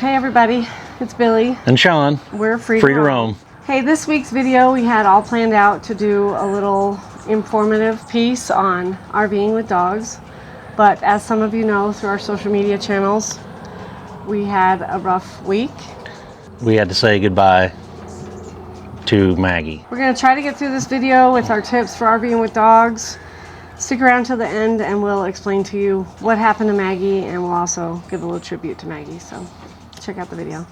Hey everybody, it's Billy. And Sean. We're free to roam. Hey, this week's video we had all planned out to do a little informative piece on RVing with dogs. But as some of you know through our social media channels, we had a rough week. We had to say goodbye to Maggie. We're going to try to get through this video with our tips for RVing with dogs. Stick around till the end and we'll explain to you what happened to Maggie, and we'll also give a little tribute to Maggie. So check out the video.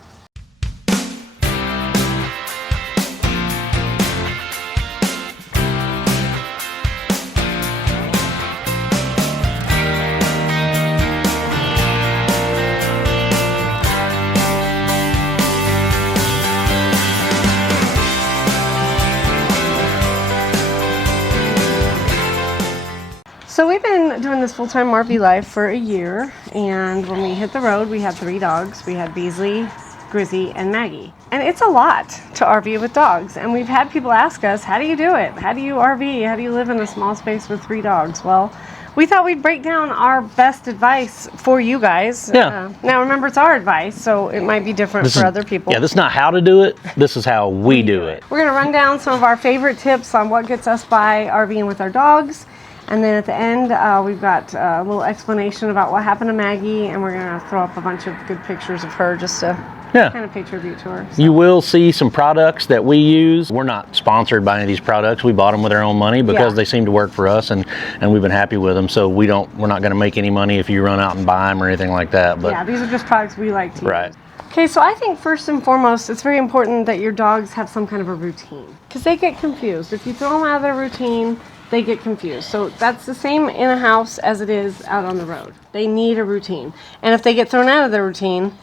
So we've been doing this full-time RV life for a year, and when we hit the road, we had 3 dogs. We had Bealey, Grizzy, and Maggie. And it's a lot to RV with dogs, and we've had people ask us, how do you do it? How do you RV? How do you live in a small space with 3 dogs? Well, we thought we'd break down our best advice for you guys. Yeah. Now remember, it's our advice, so it might be different for other people. Yeah, this is not how to do it. This is how we do it. We're going to run down some of our favorite tips on what gets us by RVing with our dogs. And then at the end, we've got a little explanation about what happened to Maggie, and we're going to throw up a bunch of good pictures of her just to kind of pay tribute to her. So. You will see some products that we use. We're not sponsored by any of these products. We bought them with our own money because they seem to work for us, and we've been happy with them. So we're not going to make any money if you run out and buy them or anything like that. But yeah, these are just products we like to use. Okay, so I think first and foremost, it's very important that your dogs have some kind of a routine, because they get confused. If you throw them out of their routine, they get confused. So that's the same in a house as it is out on the road. They need a routine. And if they get thrown out of their routine,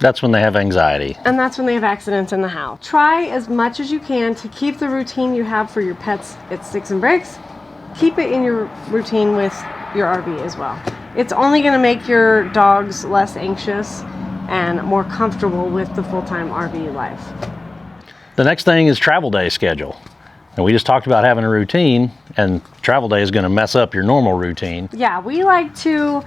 that's when they have anxiety. And that's when they have accidents in the house. Try as much as you can to keep the routine you have for your pets at Sticks and Bricks. Keep it in your routine with your RV as well. It's only going to make your dogs less anxious and more comfortable with the full-time RV life. The next thing is travel day schedule. And we just talked about having a routine, and travel day is going to mess up your normal routine. Yeah, we like to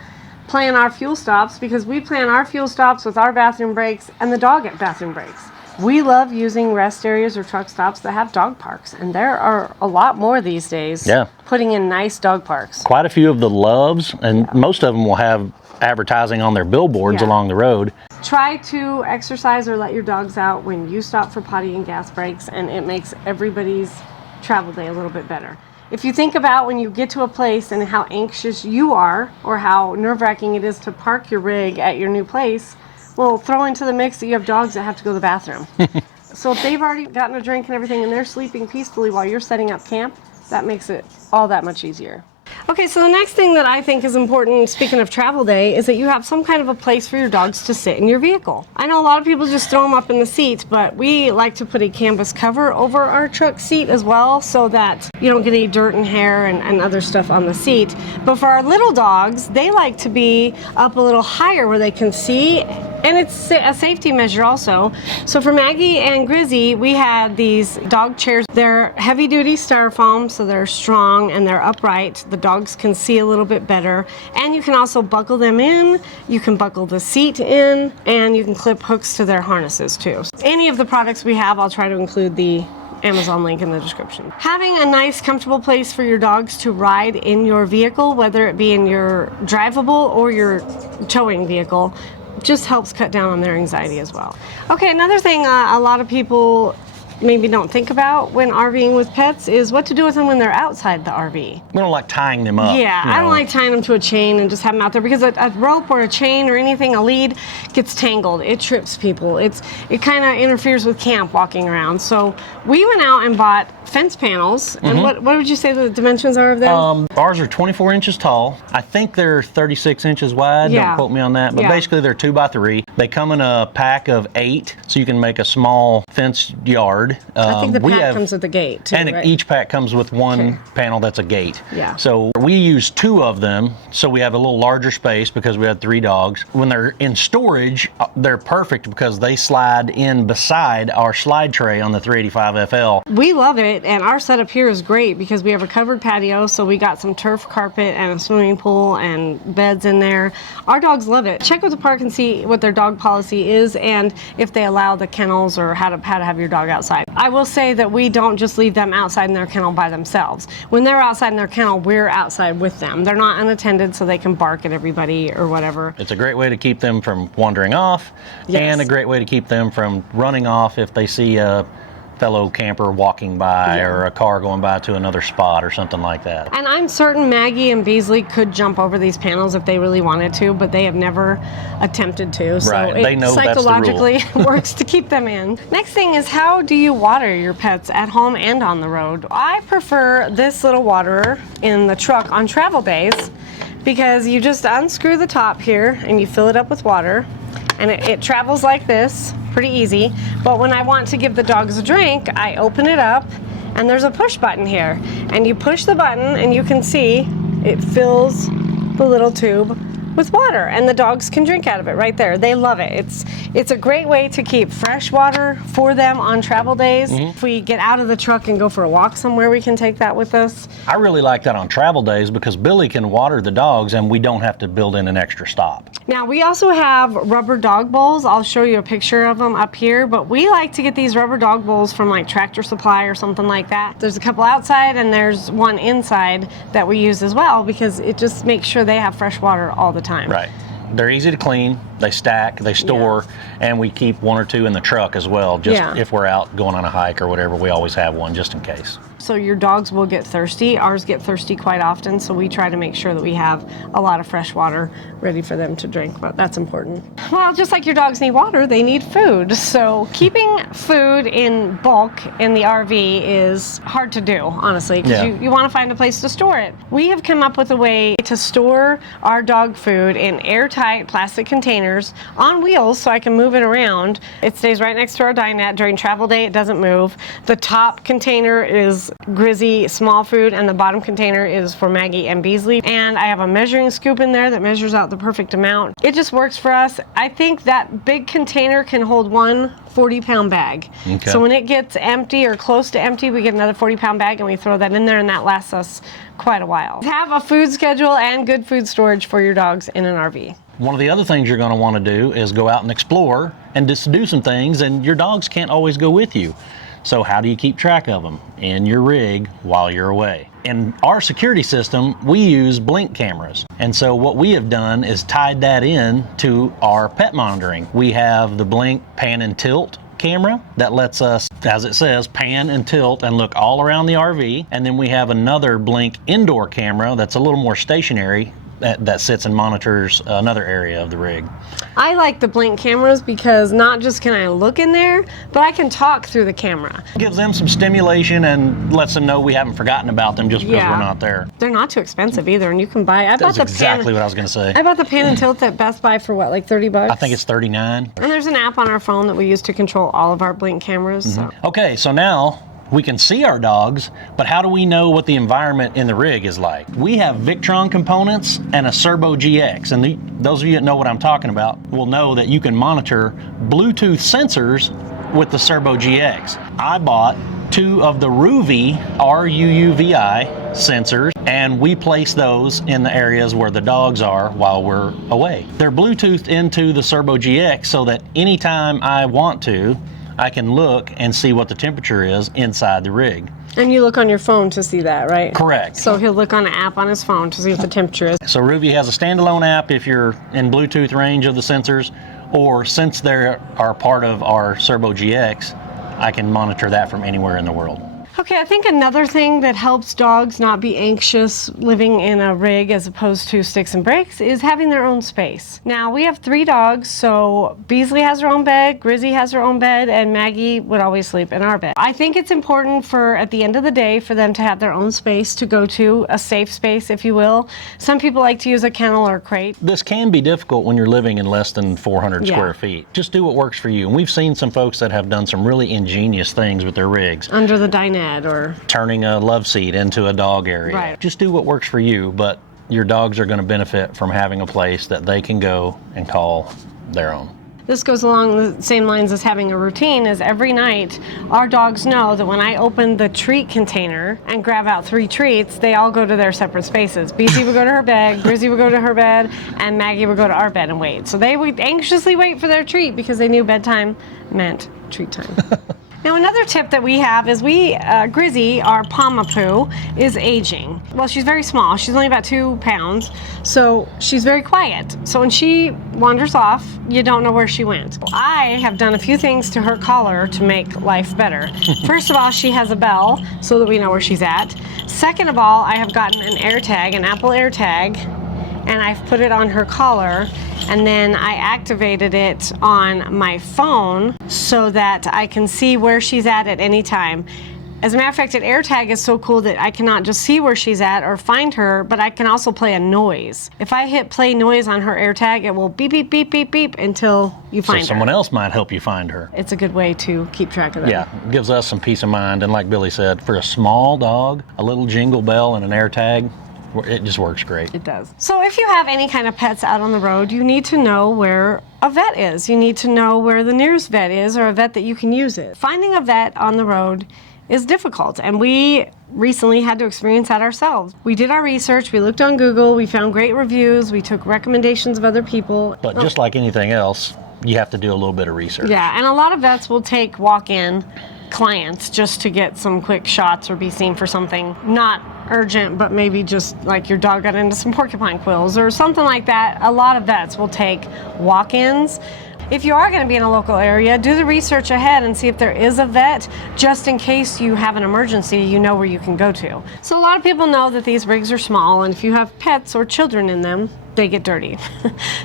plan our fuel stops because we plan our fuel stops with our bathroom breaks and the dog at bathroom breaks. We love using rest areas or truck stops that have dog parks, and there are a lot more these days. Yeah. Putting in nice dog parks. Quite a few of the Loves, and most of them will have advertising on their billboards along the road. Try to exercise or let your dogs out when you stop for potty and gas breaks, and it makes everybody's travel day a little bit better. If you think about when you get to a place and how anxious you are, or how nerve-wracking it is to park your rig at your new place, well, throw into the mix that you have dogs that have to go to the bathroom. So if they've already gotten a drink and everything and they're sleeping peacefully while you're setting up camp, that makes it all that much easier. Okay, so the next thing that I think is important, speaking of travel day, is that you have some kind of a place for your dogs to sit in your vehicle. I know a lot of people just throw them up in the seat, but we like to put a canvas cover over our truck seat as well, so that you don't get any dirt and hair and other stuff on the seat. But for our little dogs, they like to be up a little higher where they can see, and it's a safety measure also. So for Maggie and Grizzy, we had these dog chairs. They're heavy-duty styrofoam, so they're strong and they're upright. The dogs can see a little bit better, and you can also buckle them in. You can buckle the seat in, and you can clip hooks to their harnesses too. Any of the products we have, I'll try to include the Amazon link in the description. Having a nice, comfortable place for your dogs to ride in your vehicle, whether it be in your drivable or your towing vehicle, just helps cut down on their anxiety as well. Okay, another thing a lot of people maybe don't think about when RVing with pets is what to do with them when they're outside the RV. We don't like tying them up. Yeah, I don't like tying them to a chain and just have them out there, because a rope or a chain or anything, a lead, gets tangled. It trips people. It kind of interferes with camp walking around. So we went out and bought fence panels. And what would you say the dimensions are of them? Ours are 24 inches tall. I think they're 36 inches wide. Don't quote me on that. But basically they're 2 by 3. They come in a pack of 8, so you can make a small fence yard. yard. I think the we pack comes with the gate too, and right? each pack comes with one panel that's a gate. Yeah. So we use 2 of them, so we have a little larger space because we have 3 dogs. When they're in storage, they're perfect because they slide in beside our slide tray on the 385 FL. We love it, and our setup here is great because we have a covered patio, so we got some turf carpet and a swimming pool and beds in there. Our dogs love it. Check with the park and see what their dog policy is and if they allow the kennels or how to have your dog outside. I will say that we don't just leave them outside in their kennel by themselves. When they're outside in their kennel, we're outside with them. They're not unattended, so they can bark at everybody or whatever. It's a great way to keep them from wandering off, and a great way to keep them from running off if they see a fellow camper walking by or a car going by to another spot or something like that. And I'm certain Maggie and Bealey could jump over these panels if they really wanted to, but they have never attempted to. So Right. They know psychologically that's the rule. works to keep them in. Next thing is, how do you water your pets at home and on the road? I prefer this little waterer in the truck on travel days because you just unscrew the top here and you fill it up with water, and it travels like this, pretty easy. But when I want to give the dogs a drink, I open it up and there's a push button here. And you push the button and you can see it fills the little tube with water, and the dogs can drink out of it right there. They love it. It's a great way to keep fresh water for them on travel days. If we get out of the truck and go for a walk somewhere, we can take that with us. I really like that on travel days because Billy can water the dogs and we don't have to build in an extra stop. Now, we also have rubber dog bowls. I'll show you a picture of them up here, but we like to get these rubber dog bowls from like Tractor Supply or something like that. There's a couple outside and there's one inside that we use as well because it just makes sure they have fresh water all the time. Right. They're easy to clean, they stack, they store, and we keep 1 or 2 in the truck as well, just if we're out going on a hike or whatever, we always have one just in case. So your dogs will get thirsty. Ours get thirsty quite often, so we try to make sure that we have a lot of fresh water ready for them to drink, but that's important. Well, just like your dogs need water, they need food. So keeping food in bulk in the RV is hard to do, honestly, because you want to find a place to store it. We have come up with a way to store our dog food in airtight plastic containers on wheels so I can move it around. It stays right next to our dinette. During travel day, it doesn't move. The top container is Grizzy small food, and the bottom container is for Maggie and Bealey. And I have a measuring scoop in there that measures out the perfect amount. It just works for us. I think that big container can hold one 40-pound bag. Okay. So when it gets empty or close to empty, we get another 40-pound bag and we throw that in there, and that lasts us quite a while. Have a food schedule and good food storage for your dogs in an RV. One of the other things you're going to want to do is go out and explore and just do some things, and your dogs can't always go with you. So how do you keep track of them in your rig while you're away? In our security system, we use blink cameras. And so what we have done is tied that in to our pet monitoring. We have the blink pan and tilt camera that lets us, as it says, pan and tilt and look all around the RV. And then we have another blink indoor camera that's a little more stationary that sits and monitors another area of the rig. I like the blink cameras because not just can I look in there, but I can talk through the camera. It gives them some stimulation and lets them know we haven't forgotten about them just because we're not there. They're not too expensive either, and you can buy. That's exactly what I was going to say. I bought the pan and tilt at Best Buy for what, like $30? I think it's $39. And there's an app on our phone that we use to control all of our blink cameras. So. Okay, so now we can see our dogs, but how do we know what the environment in the rig is like? We have Victron components and a Serbo GX, and those of you that know what I'm talking about will know that you can monitor Bluetooth sensors with the Serbo GX. I bought 2 of the RVing, RUUVI sensors, and we place those in the areas where the dogs are while we're away. They're Bluetoothed into the Serbo GX so that anytime I want to, I can look and see what the temperature is inside the rig. And you look on your phone to see that, right? Correct. So he'll look on an app on his phone to see what the temperature is. So RVing has a standalone app if you're in Bluetooth range of the sensors, or since they are part of our Serbo GX, I can monitor that from anywhere in the world. Okay, I think another thing that helps dogs not be anxious living in a rig as opposed to sticks and bricks is having their own space. Now, we have 3 dogs, so Bealey has her own bed, Grizzy has her own bed, and Maggie would always sleep in our bed. I think it's important for, at the end of the day, for them to have their own space to go to, a safe space, if you will. Some people like to use a kennel or a crate. This can be difficult when you're living in less than 400 Yeah. square feet. Just do what works for you. And we've seen some folks that have done some really ingenious things with their rigs. Under the dinette or... Turning a love seat into a dog area. Right. Just do what works for you, but your dogs are going to benefit from having a place that they can go and call their own. This goes along the same lines as having a routine, is every night our dogs know that when I open the treat container and grab out 3 treats, they all go to their separate spaces. Bealey would go to her bed, Grizzy would go to her bed, and Maggie would go to our bed and wait. So they would anxiously wait for their treat because they knew bedtime meant treat time. Now, another tip that we have is Grizzy, our Pomapoo, is aging. Well, she's very small. She's only about 2 pounds, so she's very quiet. So when she wanders off, you don't know where she went. I have done a few things to her collar to make life better. First of all, she has a bell so that we know where she's at. Second of all, I have gotten an AirTag, an Apple AirTag, and I've put it on her collar, and then I activated it on my phone so that I can see where she's at any time. As a matter of fact, an AirTag is so cool that I cannot just see where she's at or find her, but I can also play a noise. If I hit play noise on her AirTag, it will beep, beep, beep, beep, beep until you find her. So someone else might help you find her. It's a good way to keep track of them. Yeah, it gives us some peace of mind. And like Bealey said, for a small dog, a little jingle bell and an AirTag, it just works great. It does. So if you have any kind of pets out on the road, you need to know where a vet is. You need to know where the nearest vet is, or a vet that you can use it. Finding a vet on the road is difficult, and we recently had to experience that ourselves. We did our research, we looked on Google, we found great reviews, we took recommendations of other people. But just like anything else, you have to do a little bit of research. Yeah, and a lot of vets will take walk-in clients just to get some quick shots or be seen for something not urgent, but maybe just like your dog got into some porcupine quills or something like that. A lot of vets will take walk-ins. If you are going to be in a local area, do the research ahead and see if there is a vet, just in case you have an emergency, you know where you can go to. So a lot of people know that these rigs are small, and if you have pets or children in them, they get dirty.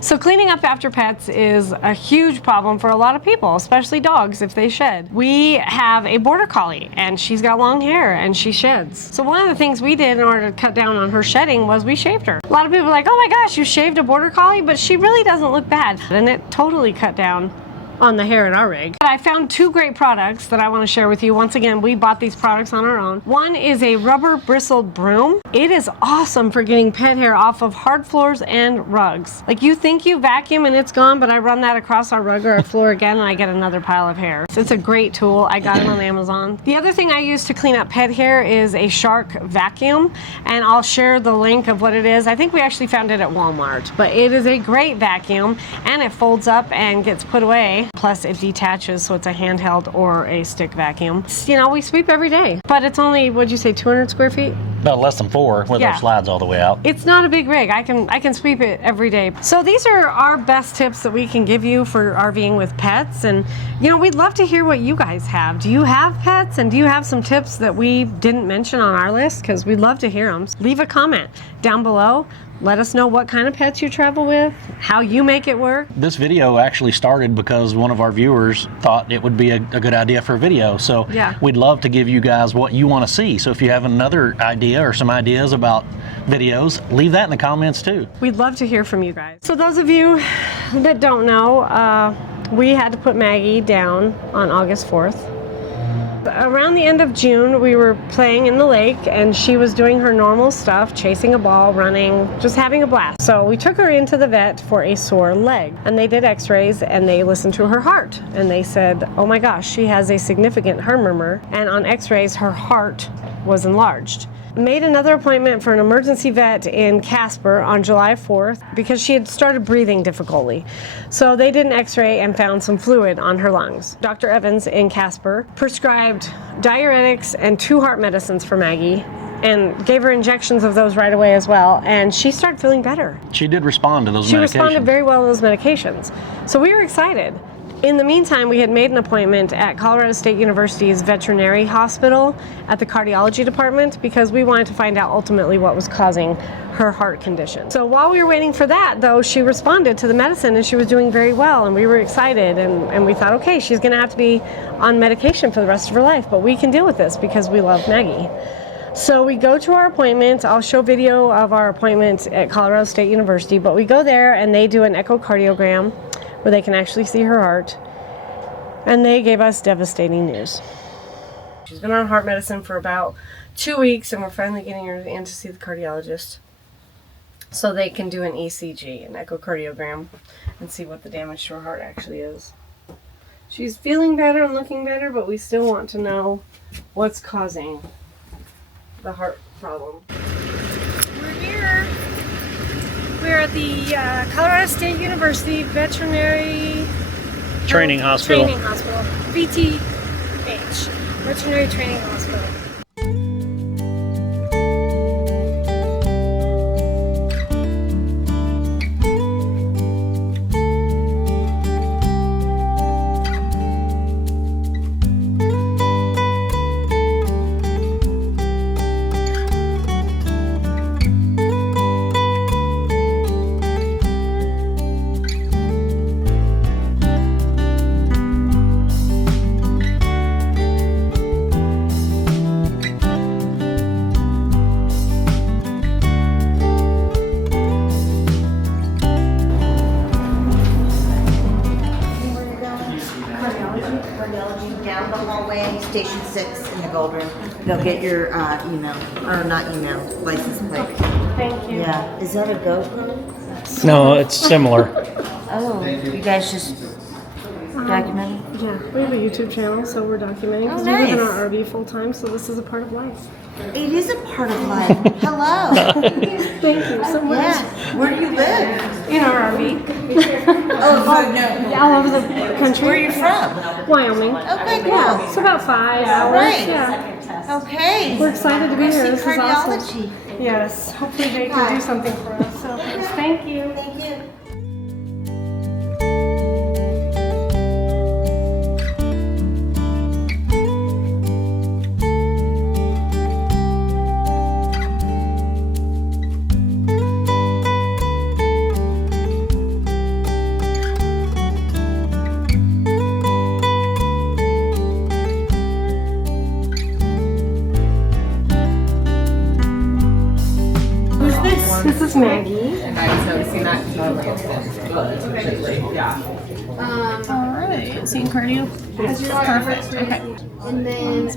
So cleaning up after pets is a huge problem for a lot of people, especially dogs if they shed. We have a border collie, and she's got long hair and she sheds. So one of the things we did in order to cut down on her shedding was we shaved her. A lot of people are like, oh my gosh, you shaved a border collie, but she really doesn't look bad. And it totally cut down on the hair in our rig. I found 2 great products that I want to share with you. Once again, we bought these products on our own. One is a rubber bristled broom. It is awesome for getting pet hair off of hard floors and rugs. Like, you think you vacuum and it's gone, but I run that across our rug or our floor again and I get another pile of hair. So it's a great tool. I got it on Amazon. The other thing I use to clean up pet hair is a Shark vacuum, and I'll share the link of what it is. I think we actually found it at Walmart, but it is a great vacuum, and it folds up and gets put away. Plus it detaches, so it's a handheld or a stick vacuum. You know, we sweep every day, but it's only, what'd you say, 200 square feet? About less than 4 with Yeah. our slides all the way out. It's not a big rig. I can sweep it every day. So these are our best tips that we can give you for RVing with pets. And, you know, we'd love to hear what you guys have. Do you have pets? And do you have some tips that we didn't mention on our list? Because we'd love to hear them. Leave a comment down below. Let us know what kind of pets you travel with, how you make it work. This video actually started because one of our viewers thought it would be a good idea for a video. So Yeah. we'd love to give you guys what you want to see. So if you have another idea or some ideas about videos, leave that in the comments too. We'd love to hear from you guys. So those of you that don't know, we had to put Maggie down on August 4th. Around the end of June, we were playing in the lake, and she was doing her normal stuff, chasing a ball, running, just having a blast. So we took her into the vet for a sore leg, and they did x-rays, and they listened to her heart, and they said, oh my gosh, she has a significant heart murmur, and on x-rays, her heart was enlarged. Made another appointment for an emergency vet in Casper on July 4th because she had started breathing difficultly. So they did an x-ray and found some fluid on her lungs. Dr. Evans in Casper prescribed diuretics and 2 heart medicines for Maggie and gave her injections of those right away as well, and she started feeling better. She did respond to those medications. She responded very well to those medications. So we were excited. In the meantime, we had made an appointment at Colorado State University's veterinary hospital at the cardiology department because we wanted to find out ultimately what was causing her heart condition. So while we were waiting for that, though, she responded to the medicine and she was doing very well, and we were excited, and we thought, okay, she's going to have to be on medication for the rest of her life, but we can deal with this because we love Maggie. So we go to our appointment. I'll show video of our appointment at Colorado State University, but we go there and they do an echocardiogram where they can actually see her heart, and they gave us devastating news. She's been on heart medicine for about 2 weeks, and we're finally getting her in to see the cardiologist so they can do an ECG, an echocardiogram, and see what the damage to her heart actually is. She's feeling better and looking better, but we still want to know what's causing the heart problem. We're here. We're at the Colorado State University Veterinary Training Hospital. VTH, Veterinary Training Hospital. Down the hallway, station 6 in the gold room. They'll get your email, or not email, license plate. Thank you. Yeah, is that a GoPro? No, it's similar. Oh, you guys just documenting? Yeah, we have a YouTube channel, so we're documenting. Oh, We live in nice. our RV full time, so this is a part of life. It is a part of life. Hello. Thank you so much. Yeah. Where do you live? In our RV. Oh, no. All over the country. Where are you from? Wyoming. Okay, cool. Yeah, it's about 5 hours. Right. Yeah. Okay. We're excited to be Go here. see This is awesome. cardiology. Yes, hopefully they can do something for us. So thank you. Thank you. Who's this? This is Maggie. Alright, seeing cardio? Perfect, okay. And then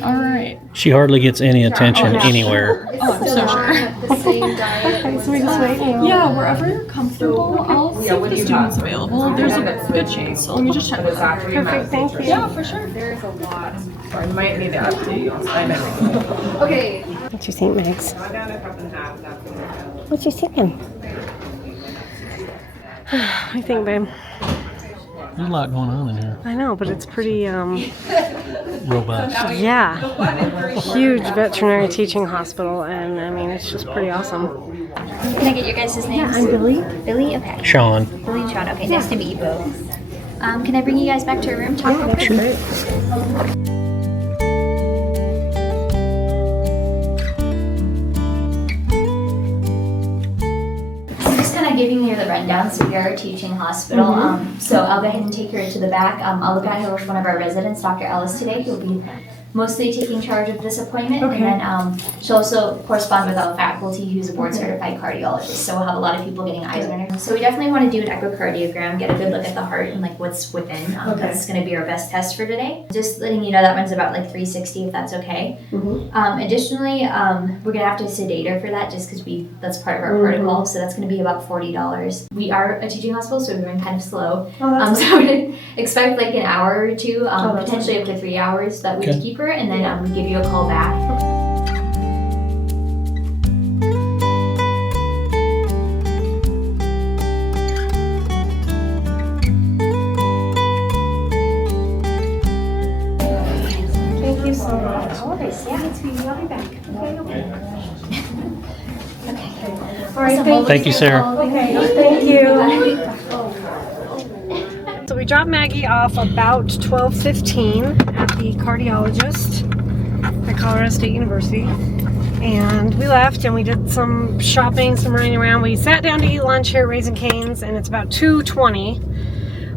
Alright. She hardly gets any attention anywhere. Oh, I'm so sure. the same diet. Okay, so we just wait. Yeah, wherever you're comfortable, I'll see if the student's available. There's a good chance, so let me just check with them. Perfect, thank you. Yeah, for sure. There's a lot. I might need to update you. I know. Okay. What you think, Max? What you thinking? I think, babe. There's a lot going on in here. I know, but it's pretty, Robust. yeah. Huge veterinary teaching hospital, and I mean, it's just pretty awesome. Can I get your guys' names? Yeah, I'm Billy. Billy? Okay. Sean. Billy and Sean. Okay, nice to meet you both. Can I bring you guys back to your room? Talk real quick? Great. I'm just kind of giving you the rundown. So we are a teaching hospital. So I'll go ahead and take her into the back. I'll look at her with one of our residents, Dr. Ellis, today. He'll be mostly taking charge of this appointment. Okay. And then she'll also correspond with our faculty who's a board certified cardiologist. So we'll have a lot of people getting eyes on her. So we definitely want to do an echocardiogram, get a good look at the heart and like what's within. That's going to be our best test for today. Just letting you know that runs about like $360 if that's okay. Additionally, we're going to have to sedate her for that just because that's part of our protocol. So that's going to be about $40. We are a teaching hospital, so we're going kind of slow. So I would expect like an hour or two, potentially up to 3 hours that we would keep her, and then we give you a call back. Thank you so much. Always, yeah. I'll be back. Okay. Okay. All right, Awesome. Thank you, Sarah. Okay, thank you. So we dropped Maggie off about 12:15 at the cardiologist at Colorado State University. And we left and we did some shopping, some running around. We sat down to eat lunch here at Raising Cane's, and it's about 2:20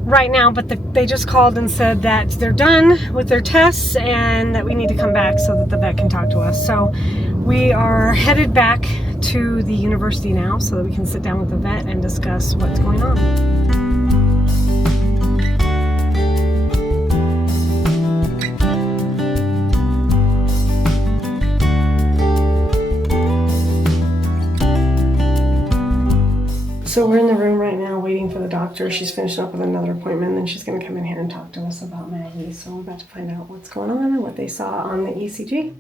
right now, but they just called and said that they're done with their tests and that we need to come back so that the vet can talk to us. So we are headed back to the university now so that we can sit down with the vet and discuss what's going on. So we're in the room right now waiting for the doctor. She's finishing up with another appointment, and then she's going to come in here and talk to us about Maggie. So we're about to find out what's going on and what they saw on the ECG.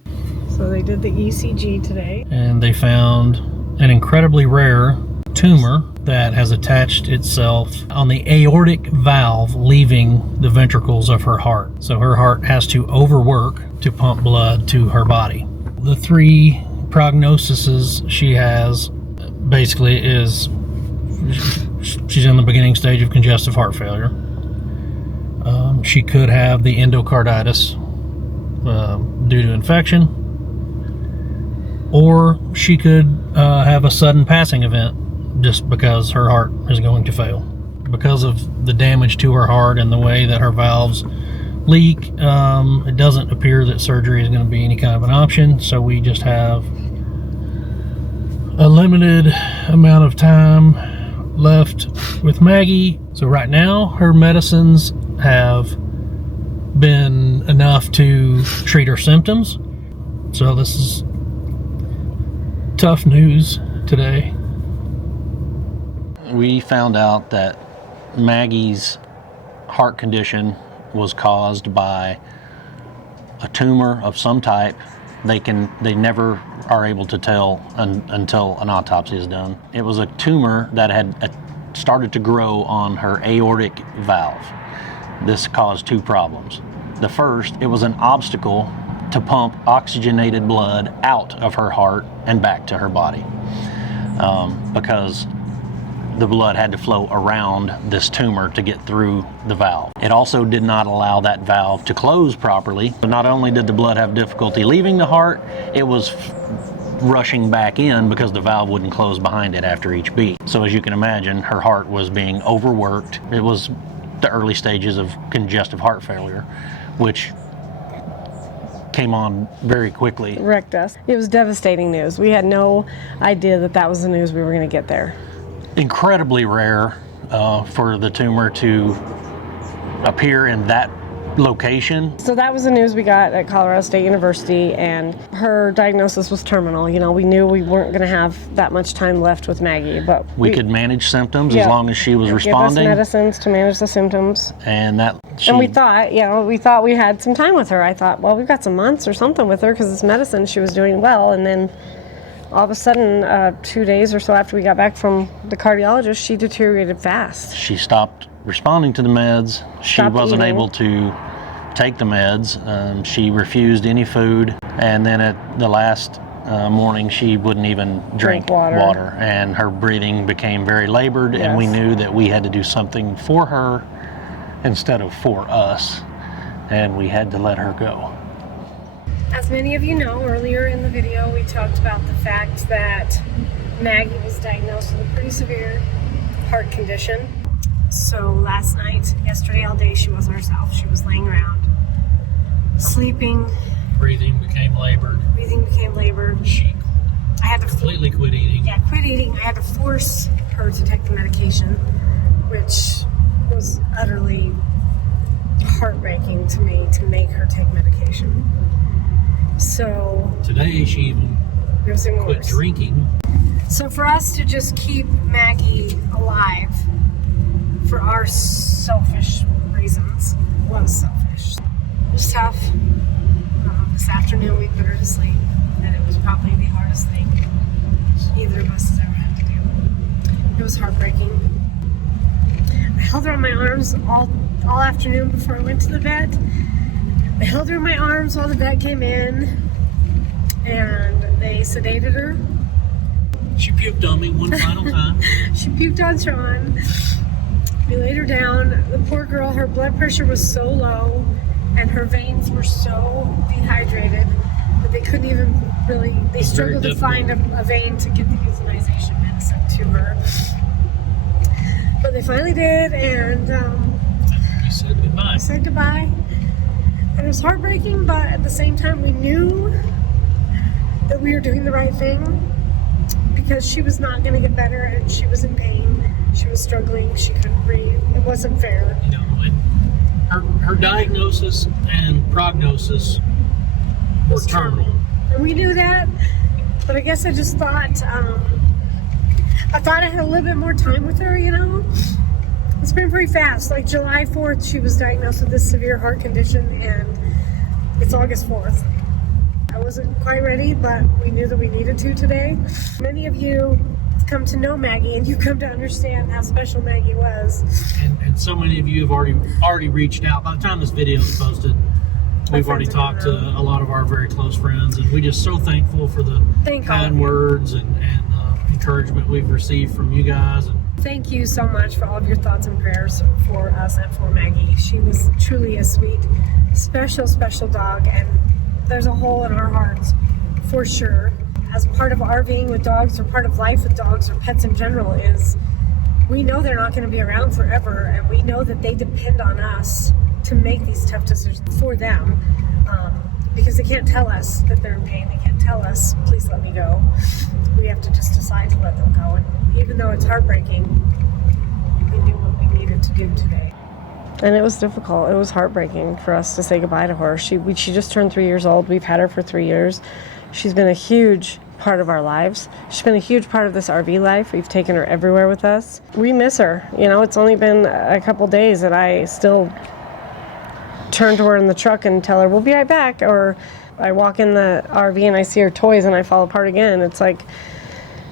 So they did the ECG today. And they found an incredibly rare tumor that has attached itself on the aortic valve leaving the ventricles of her heart. So her heart has to overwork to pump blood to her body. The three prognoses she has basically is she's in the beginning stage of congestive heart failure. She could have the endocarditis due to infection, or she could have a sudden passing event just because her heart is going to fail. Because of the damage to her heart and the way that her valves leak, it doesn't appear that surgery is going to be any kind of an option, so we just have a limited amount of time left with Maggie. So right now her medicines have been enough to treat her symptoms. So this is tough news today. We found out that Maggie's heart condition was caused by a tumor of some type. They never are able to tell until an autopsy is done. It was a tumor that had started to grow on her aortic valve. This caused two problems. The first, it was an obstacle to pump oxygenated blood out of her heart and back to her body, because the blood had to flow around this tumor to get through the valve. It also did not allow that valve to close properly. But not only did the blood have difficulty leaving the heart, it was rushing back in because the valve wouldn't close behind it after each beat. So as you can imagine, her heart was being overworked. It was the early stages of congestive heart failure, which came on very quickly. Wrecked us. It was devastating news. We had no idea that that was the news we were going to get there. Incredibly rare for the tumor to appear in that location. So that was the news we got at Colorado State University, and her diagnosis was terminal. You know, we knew we weren't going to have that much time left with Maggie, but we could manage symptoms as long as she was responding. Give us medicines to manage the symptoms. And we thought we had some time with her. I thought, well, we've got some months or something with her because it's medicine. She was doing well, and then all of a sudden, 2 days or so after we got back from the cardiologist, she deteriorated fast. She stopped responding to the meds. She wasn't able to take the meds. She refused any food. And then at the last morning, she wouldn't even drink water. And her breathing became very labored, and we knew that we had to do something for her instead of for us. And we had to let her go. As many of you know, earlier in the video we talked about the fact that Maggie was diagnosed with a pretty severe heart condition. So last night, yesterday all day, she wasn't herself. She was laying around, sleeping. Breathing became labored. She had to completely quit eating. Yeah, quit eating. I had to force her to take the medication, which was utterly heartbreaking to me, to make her take medication. So today she even quit drinking. So for us to just keep Maggie alive for our selfish reasons was selfish. It was tough. This afternoon we put her to sleep, and it was probably the hardest thing either of us has ever had to do. It was heartbreaking. I held her on my arms all afternoon before I went to the vet. I held her in my arms while the vet came in, and they sedated her. She puked on me one final time. She puked on Sean. We laid her down. The poor girl, her blood pressure was so low and her veins were so dehydrated that they couldn't even really, they struggled to find a vein to get the euthanization medicine to her. But they finally did, and We said goodbye. said goodbye. And it was heartbreaking, but at the same time we knew that we were doing the right thing because she was not going to get better and she was in pain. She was struggling. She couldn't breathe. It wasn't fair. You know, her diagnosis and prognosis were terminal. And we knew that, but I guess I just thought, I thought I had a little bit more time with her, you know? It's been pretty fast. Like July 4th, she was diagnosed with this severe heart condition, and it's August 4th. I wasn't quite ready, but we knew that we needed to today. Many of you have come to know Maggie, and you come to understand how special Maggie was. And so many of you have already reached out. By the time this video is posted, we've already talked to a lot of our very close friends, and we're just so thankful for the kind words and encouragement we've received from you guys. And thank you so much for all of your thoughts and prayers for us and for Maggie. She was truly a sweet, special, special dog, and there's a hole in our hearts for sure. As part of RVing with dogs, or part of life with dogs, or pets in general, is we know they're not going to be around forever, and we know that they depend on us to make these tough decisions for them, because they can't tell us that they're in pain. They can't tell us, please let me go. We have to just decide to let them go. And even though it's heartbreaking, we knew what we needed to do today. And it was difficult. It was heartbreaking for us to say goodbye to her. She just turned 3 years old. We've had her for 3 years. She's been a huge part of our lives. She's been a huge part of this RV life. We've taken her everywhere with us. We miss her. You know, it's only been a couple days that I still turn to her in the truck and tell her, we'll be right back. Or I walk in the RV and I see her toys and I fall apart again. It's like,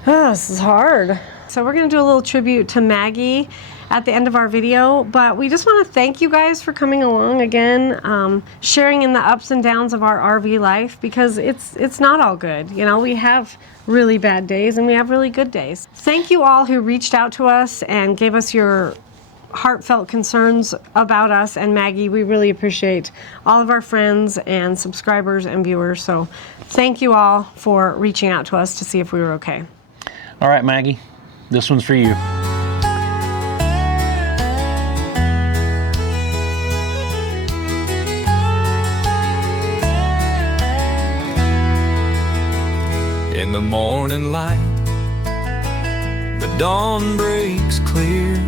this is hard. So we're going to do a little tribute to Maggie at the end of our video, but we just want to thank you guys for coming along again, sharing in the ups and downs of our RV life, because it's not all good. You know, we have really bad days and we have really good days. Thank you all who reached out to us and gave us your heartfelt concerns about us and Maggie. We really appreciate all of our friends and subscribers and viewers. So thank you all for reaching out to us to see if we were okay. All right, Maggie, this one's for you. In the morning light, the dawn breaks clear.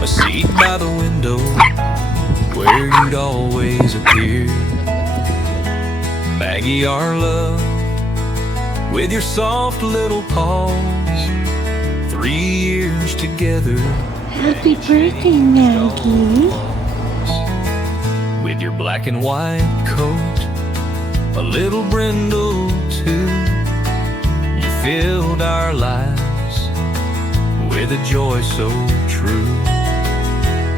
A seat by the window where you'd always appear. Maggie, our love, with your soft little paws, 3 years together. Happy birthday, Maggie. With your black and white coat, a little brindle too. You filled our lives with a joy so true.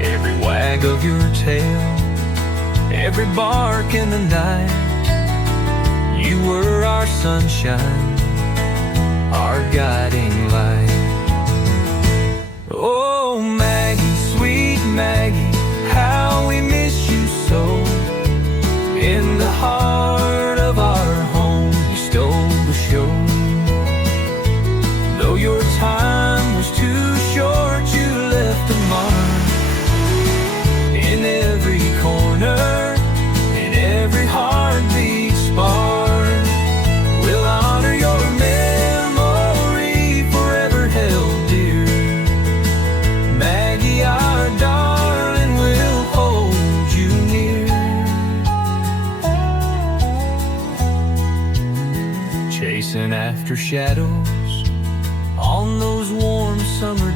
Every wag of your tail, every bark in the night, you were our sunshine, our guiding light. Oh, Maggie, sweet Maggie, how we miss you so. In the heart of our home, you stole the show. Though your time was too short, you left a mark in every corner, in every heartbeat spark. We'll honor your memory, forever held dear. Maggie, our darling, will hold you near. Chasing after shadows on those warm summer